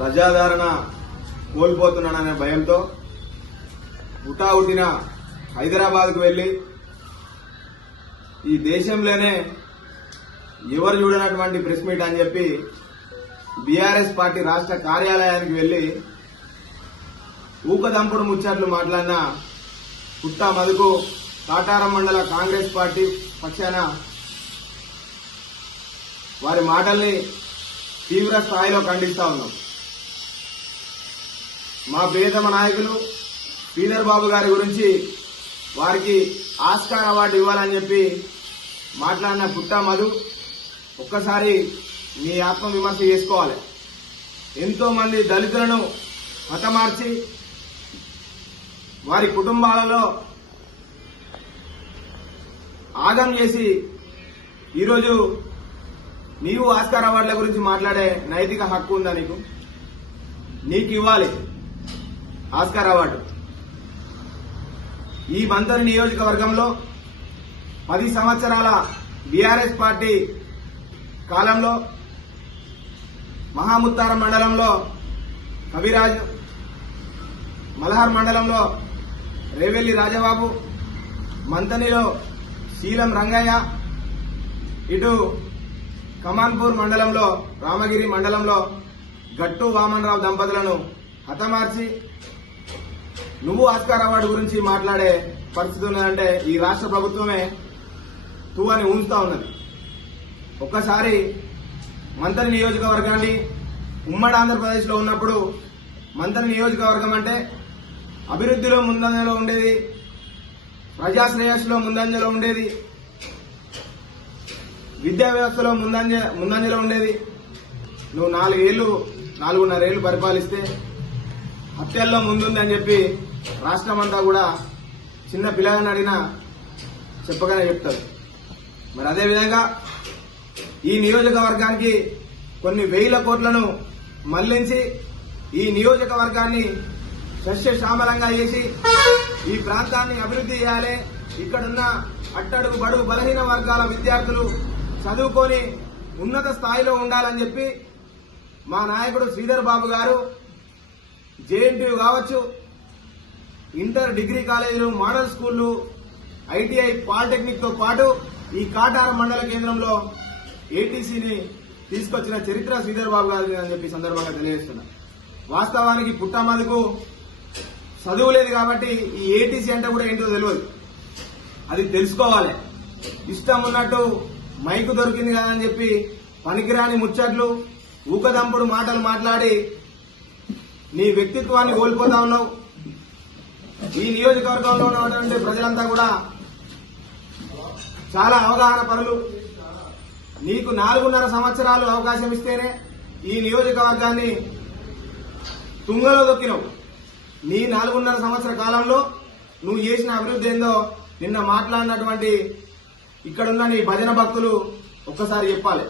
ప్రజాదరణ కోల్పోతున్నాననే భయంతో హుటాహుటిన హైదరాబాద్కు వెళ్లి ఈ దేశంలోనే ఎవరు చూడనటువంటి ప్రెస్ మీట్ అని చెప్పి బీఆర్ఎస్ పార్టీ రాష్ట్ర కార్యాలయానికి వెళ్లి ఊకదంపుడు ముచ్చట్లు మాట్లాడిన పుట్టా మధుకు కాటారం మండల కాంగ్రెస్ పార్టీ పక్షాన వారి మాటల్ని తీవ్ర స్థాయిలో ఖండిస్తా ఉన్నాం. మా ప్రియతమ నాయకులు శ్రీధర్ బాబు గారి గురించి వారికి ఆస్కార్ అవార్డు ఇవ్వాలని చెప్పి మాట్లాడిన పుట్టా మధు ఒక్కసారి మీ ఆత్మ విమర్శ చేసుకోవాలి. ఎంతో మంది దళితులను హతమార్చి వారి కుటుంబాలలో ఆగం చేసి ఈరోజు నీవు ఆస్కార్ అవార్డుల గురించి మాట్లాడే నైతిక హక్కు ఉందా? నీకు ఇవ్వాలి ఆస్కార్ అవార్డు. ఈ మంతరి నియోజకవర్గంలో 10 సంవత్సరాల బీఆర్ఎస్ పార్టీ కాలంలో మహాముత్తారం మండలంలో కవిరాజ్, మలహార్ మండలంలో రేవెల్లి రాజబాబు, మంతనిలో శీలం రంగయ్య, ఇటు కమాన్పూర్ మండలంలో రామగిరి మండలంలో గట్టు వామన్రావు దంపతులను హతమార్చి నువ్వు ఆస్కార్ అవార్డు గురించి మాట్లాడే పరిస్థితి ఉన్నదంటే ఈ రాష్ట్ర ప్రభుత్వమే తూవని ఊంచుతా ఉన్నది. ఒక్కసారి మంతని నియోజకవర్గాన్ని ఉమ్మడి ఆంధ్రప్రదేశ్ లో ఉన్నప్పుడు మంతని నియోజకవర్గం అంటే అభివృద్ధిలో ముందంజలో ఉండేది, ప్రజాశ్రేయస్సులో ముందంజలో ఉండేది, విద్యా వ్యవస్థలో ముందంజలో ఉండేది. నువ్వు 4.5 ఏళ్లు పరిపాలిస్తే హత్యల్లో ముందుందని చెప్పి రాష్ట్రమంతా కూడా చిన్న పిల్లగాని అడిగినా చెప్పగానే చెప్తారు. మరి అదేవిధంగా ఈ నియోజకవర్గానికి కొన్ని వేల కోట్లను మళ్లించి ఈ నియోజకవర్గాన్ని సస్యశ్యామలంగా చేసి ఈ ప్రాంతాన్ని అభివృద్ధి చేయాలి, ఇక్కడున్న అట్టడుగు బడుగు బలహీన వర్గాల విద్యార్థులు చదువుకొని ఉన్నత స్థాయిలో ఉండాలని చెప్పి మా నాయకుడు శ్రీధర్ బాబు గారు జేఎన్టీయూ కావచ్చు, ఇంటర్ డిగ్రీ కాలేజీలు, మోడల్ స్కూళ్లు, ఐటీఐ, పాలిటెక్నిక్ తో పాటు ఈ కాటారం మండల కేంద్రంలో ఏటీసీని తీసుకొచ్చిన చరిత్ర శ్రీధర్ బాబు గారి అని చెప్పి సందర్భంగా తెలియజేస్తున్నా. వాస్తవానికి పుట్టా మధుకు చదువు లేదు కాబట్టి ఈ ఏటీసీ అంటే కూడా ఏంటో తెలియదు. అది తెలుసుకోవాలి. ఇష్టం ఉన్నట్టు మైకు దొరికింది కదా అని చెప్పి పనికిరాని ముచ్చట్లు, ఊకదంపుడు మాటలు మాట్లాడి నీ వ్యక్తిత్వాన్ని కోల్పోతా ఉన్నావు. ఈ నియోజకవర్గంలో ఉన్నటువంటి ప్రజలంతా కూడా చాలా అవగాహన పరులు. నీకు 4.5 సంవత్సరాలు అవకాశం ఇస్తేనే ఈ నియోజకవర్గాన్ని తుంగలో దొక్కినావు. నీ 4.5 సంవత్సర కాలంలో నువ్వు చేసిన అభివృద్ధి ఏందో నిన్న మాట్లాడినటువంటి ఇక్కడున్న నీ భజన భక్తులు ఒక్కసారి చెప్పాలి.